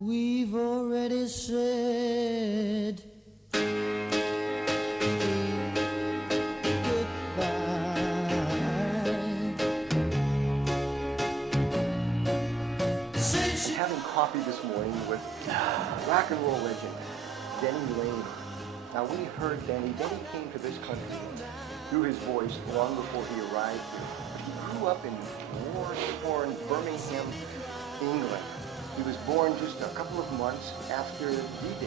We've already said Having coffee this morning with rock and roll legend Denny Laine. Now we heard Denny. Denny came to this country through his voice long before he arrived here. He grew up in war-torn Birmingham, England. He was born just a couple of months after D-Day.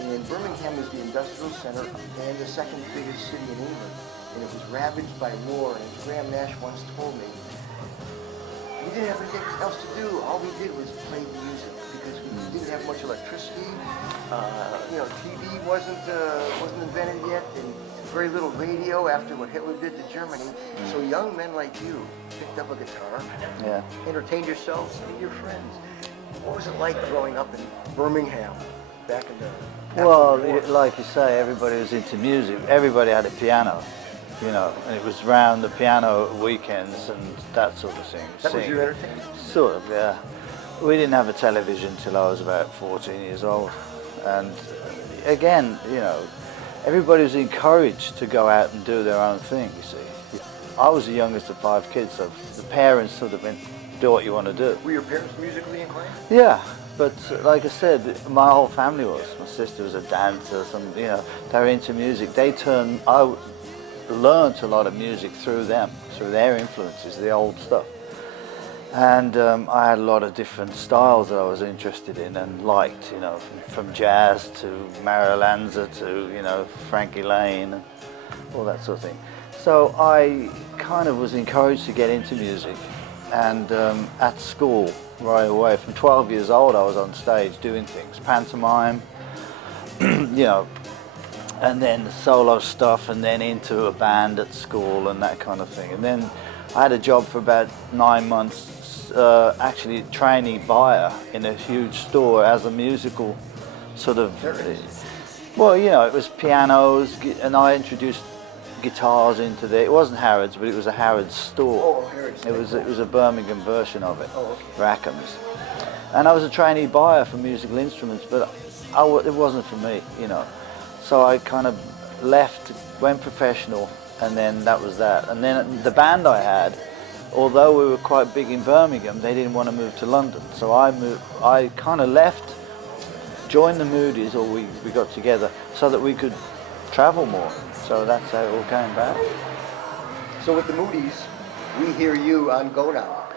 And Birmingham is the industrial center and the second biggest city in England. And it was ravaged by war. And as Graham Nash once told me, we didn't have anything else to do. All we did was play music because we didn't have much electricity. TV wasn't invented yet, and very little radio after what Hitler did to Germany. So young men like you picked up a guitar, entertained yourselves and your friends. What was it like growing up in Birmingham back in the? Well, like you say, everybody was into music. Everybody had a piano. You know, and it was round the piano at weekends and that sort of thing. That was your entertainment? Sort of, yeah. We didn't have a television till I was about 14 years old. And again, you know, everybody was encouraged to go out and do their own thing, you see. I was the youngest of 5 kids, so the parents sort of went, do what you want to do. Were your parents musically inclined? Yeah, but like I said, my whole family was. My sister was a dancer, they were into music. I learned a lot of music through them, through their influences, the old stuff. And I had a lot of different styles that I was interested in and liked, you know, from jazz to Mario Lanza to, you know, Frankie Laine and all that sort of thing. So I kind of was encouraged to get into music. And at school, right away, from 12 years old, I was on stage doing things, pantomime, you know, and then solo stuff, and then into a band at school and that kind of thing. And then I had a job for about 9 months, actually trainee buyer in a huge store as a musical sort of, well, you know, it was pianos, and I introduced guitars into it wasn't Harrods, but it was a Harrods store. Oh, Harrods. It was a Birmingham version of it, okay. Rackham's. And I was a trainee buyer for musical instruments, but it wasn't for me, you know. So I kind of left, went professional, and then that was that. And then the band I had, although we were quite big in Birmingham, they didn't want to move to London. So I kind of left, joined the Moody's, or we got together, so that we could travel more. So that's how it all came back. So with the Moody's, we hear you on Go Now.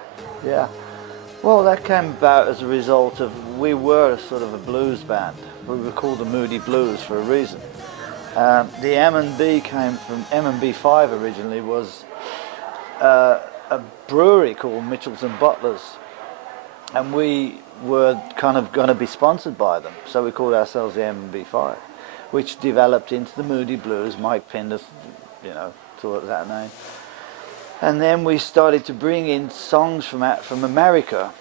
Yeah. Well, that came about as a result of, we were a sort of a blues band. We were called the Moody Blues for a reason. The M&B came from, M&B 5 originally was a brewery called Mitchells and Butlers. And we were kind of going to be sponsored by them. So we called ourselves the M&B 5, which developed into the Moody Blues. Mike Pinder, you know, thought of that name. And then we started to bring in songs from America.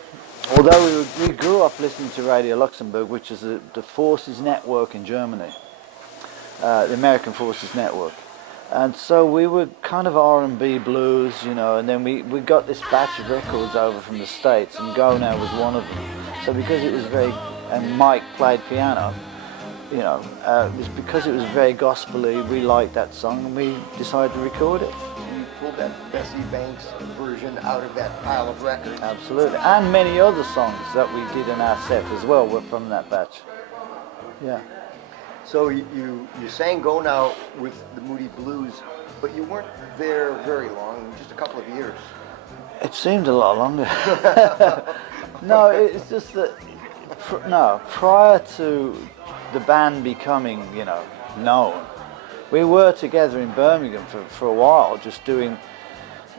Although we grew up listening to Radio Luxembourg, which is the Forces Network in Germany, the American Forces Network. And so we were kind of R&B blues, you know, and then we got this batch of records over from the States, and Go Now was one of them. So because it was and Mike played piano, you know, it was because it was very gospel-y, we liked that song, and we decided to record it. You pulled that Bessie Banks version out of that pile of records. Absolutely, and many other songs that we did in our set as well were from that batch. Yeah. So you sang Go Now with the Moody Blues, but you weren't there very long, just a couple of years. It seemed a lot longer. No, it's just that, prior to the band becoming, you know, known, we were together in Birmingham for a while, just doing,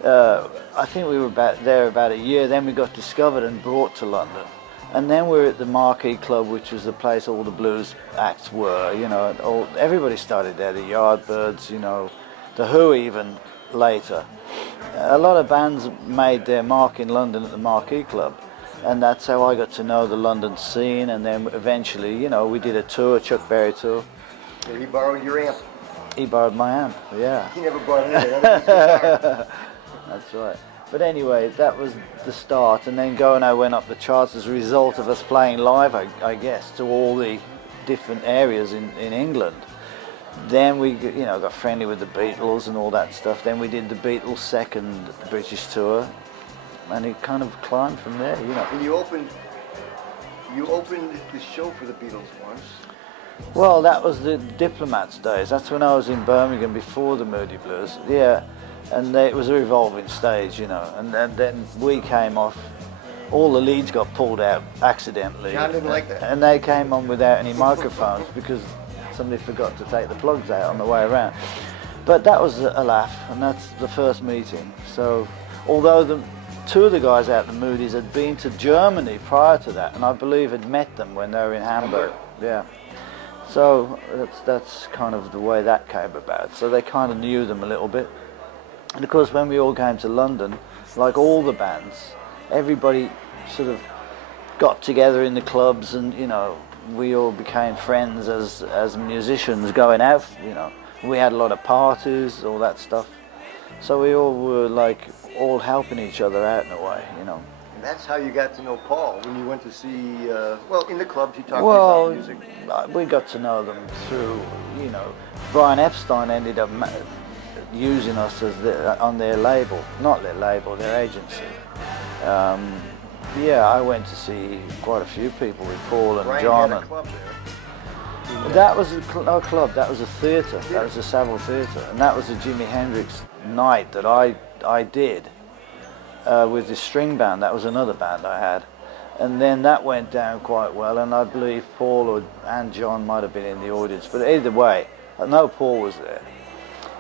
I think we were there about a year, then we got discovered and brought to London. And then we were at the Marquee Club, which was the place all the blues acts were, you know, everybody started there, the Yardbirds, you know, the Who even later. A lot of bands made their mark in London at the Marquee Club. And that's how I got to know the London scene, and then eventually, you know, we did a tour, Chuck Berry tour. So he borrowed your amp. He borrowed my amp, yeah. He never brought it in. That's right. But anyway, that was the start, and then Go Now went up the charts as a result of us playing live, I guess, to all the different areas in England. Then we, got friendly with the Beatles and all that stuff. Then we did the Beatles' second British tour, and it kind of climbed from there, And you opened the show for the Beatles once. Well, that was the Diplomats days. That's when I was in Birmingham before the Moody Blues. Yeah, and it was a revolving stage, and then we came off. All the leads got pulled out accidentally. John didn't like that. And they came on without any microphones because somebody forgot to take the plugs out on the way around. But that was a laugh, and that's the first meeting. So, although two of the guys out the Moody's had been to Germany prior to that, and I believe had met them when they were in Hamburg. Yeah. So that's kind of the way that came about. So they kind of knew them a little bit. And of course, when we all came to London, like all the bands, everybody sort of got together in the clubs, and we all became friends as musicians going out. We had a lot of parties, all that stuff. So we all were like all helping each other out in a way, And that's how you got to know Paul, when you went to see, in the clubs you talked about music. We got to know them through, Brian Epstein ended up using us as on their label, not their label, their agency. I went to see quite a few people with Paul and Brian John. Had a club there. That was no club, that was a theatre, that was a Savile Theatre, and that was a Jimi Hendrix night that I did with the string band. That was another band I had, and then that went down quite well, and I believe Paul and John might have been in the audience, but either way, I know Paul was there,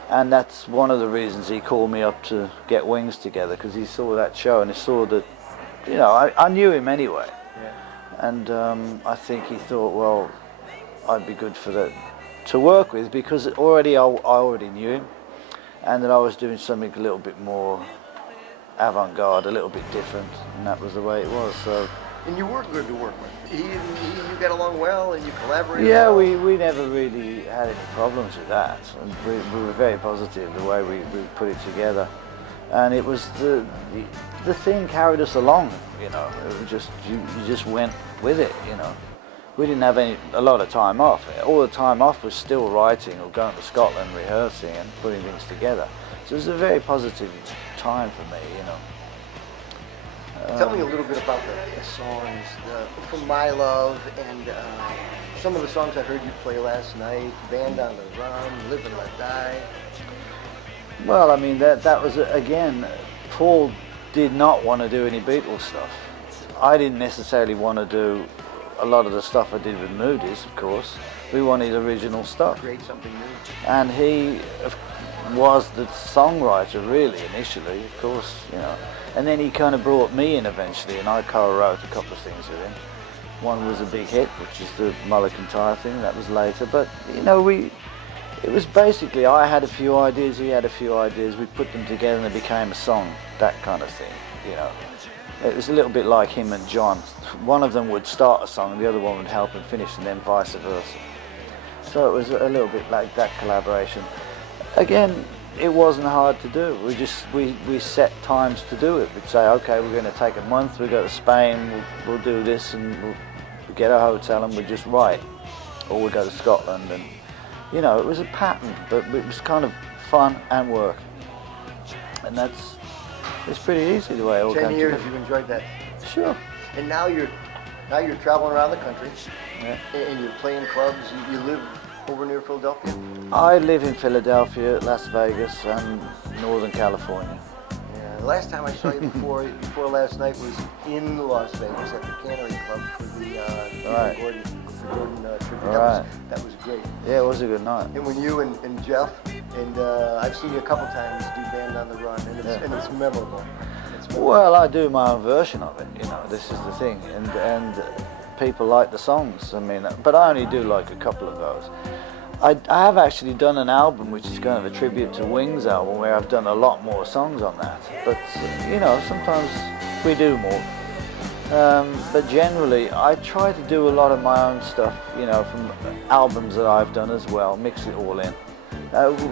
and that's one of the reasons he called me up to get Wings together, because he saw that show and he saw that, I knew him anyway, and I think he thought, well, I'd be good for that to work with, because I already knew him, and that I was doing something a little bit more avant-garde, a little bit different, and that was the way it was. So. And you were good to work with. You got along well, and you collaborated. Yeah, well. we never really had any problems with that, and we were very positive the way we put it together, and it was the thing carried us along. It was just you just went with it. We didn't have a lot of time off. All the time off was still writing or going to Scotland, rehearsing and putting things together. So it was a very positive time for me, Tell me a little bit about the songs from My Love, and some of the songs I heard you play last night, Band on the Run, Live and Let Die. Well, I mean, that was, again, Paul did not want to do any Beatles stuff. I didn't necessarily want to do a lot of the stuff I did with Moody's, of course. We wanted original stuff. Create something new. And he was the songwriter, really, initially, of course, And then he kind of brought me in eventually, and I co-wrote a couple of things with him. One was a big hit, which is the Mulligan Tire thing. That was later. But, it was basically, I had a few ideas, he had a few ideas. We put them together and it became a song, that kind of thing, It was a little bit like him and John. One of them would start a song, the other one would help him finish, and then vice versa. So it was a little bit like that collaboration. Again, it wasn't hard to do. We set times to do it. We'd say, okay, we're going to take a month, we'll go to Spain, we'll do this, and we'll get a hotel and we'll just write. Or we'll go to Scotland, and it was a pattern, but it was kind of fun and work. And it's pretty easy the way it all came 10 years, together. you enjoyed that. Sure. And now you're traveling around the country, Yeah. and you're playing clubs. You live over near Philadelphia. I live in Philadelphia, Las Vegas, and Northern California. Yeah. The last time I saw you before last night was in Las Vegas at the Cannery Club for the Right. Gordon tribute. Right. That was great. Yeah, it was a good night. And when you and Jeff, and I've seen you a couple times do Band on the Run, and it's memorable. Well, I do my own version of it, this is the thing, and people like the songs, but I only do like a couple of those. I have actually done an album which is kind of a tribute to Wings album, where I've done a lot more songs on that, but sometimes we do more. But generally, I try to do a lot of my own stuff, from albums that I've done as well, mix it all in.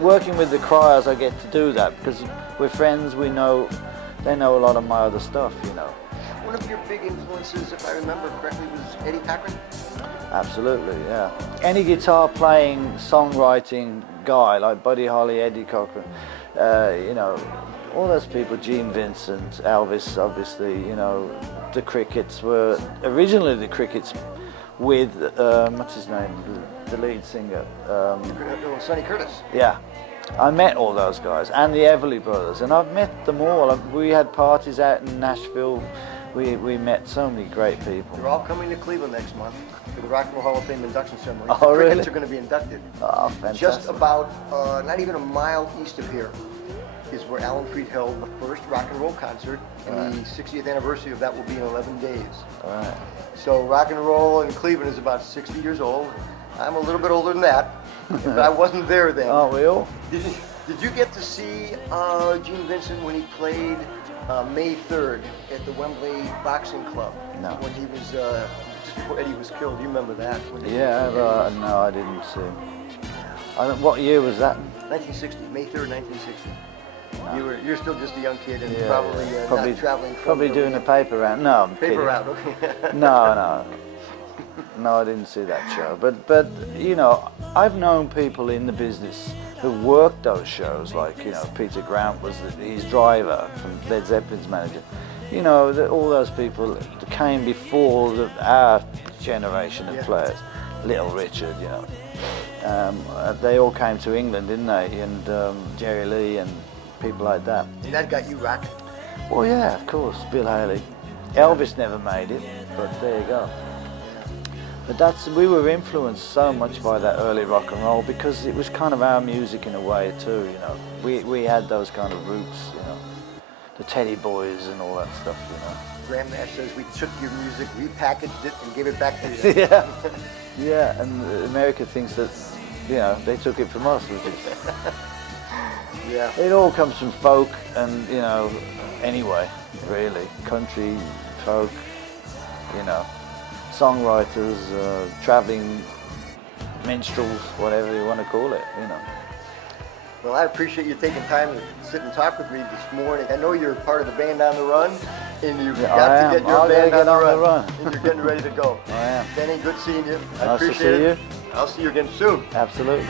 Working with the Criers, I get to do that because we're friends, we know they know a lot of my other stuff, you know. One of your big influences, if I remember correctly, was Eddie Cochran? Absolutely, yeah. Any guitar playing, songwriting guy like Buddy Holly, Eddie Cochran, you know, all those people, Gene Vincent, Elvis, obviously, you know, the Crickets were originally the Crickets with, what's his name, the lead singer? Sonny Curtis. Yeah. I met all those guys and the Everly Brothers, and I've met them all. We had parties out in Nashville. We met so many great people. They're all coming to Cleveland next month for the Rock and Roll Hall of Fame induction ceremony. Oh, the really? Crickets are going to be inducted. Oh, fantastic. Just about, not even a mile east of here, is where Alan Freed held the first rock and roll concert, and the 60th anniversary of that will be in 11 days. All right. So rock and roll in Cleveland is about 60 years old. I'm a little bit older than that, but I wasn't there then. Oh, we all? Did you get to see Gene Vincent when he played May 3rd at the Wembley Boxing Club? No. When he was, just before Eddie was killed, you remember that? Yeah, no, I didn't see. What year was that? 1960, May 3rd, 1960. You're still just a young kid and Yeah, probably, probably not traveling. Probably doing a paper round. No, I'm paper kidding. round. Okay. No, I didn't see that show. But you know, I've known people in the business who worked those shows, like, you know, Peter Grant was his driver, from Led Zeppelin's manager. You know, all those people that came before our generation of players. Little Richard, you know. They all came to England, didn't they? And Jerry Lee and people like that. And that got you rocking? Well, yeah, of course, Bill Haley. Elvis never made it, but there you go. But we were influenced so much by that early rock and roll because it was kind of our music in a way too, you know. We had those kind of roots, you know. The Teddy Boys and all that stuff, you know. Graham Nash says we took your music, repackaged it, and gave it back to you. Yeah, yeah, and America thinks that, you know, they took it from us, which is... Yeah. It all comes from folk and, you know, anyway, really. Country, folk, you know. Songwriters, traveling minstrels, whatever you want to call it, you know. Well, I appreciate you taking time to sit and talk with me this morning. I know you're part of the band on the run, and you've got to get your band on the run, and you're getting ready to go. I am. Denny, good seeing you. I Nice appreciate to see it. you. I'll see you again soon. Absolutely.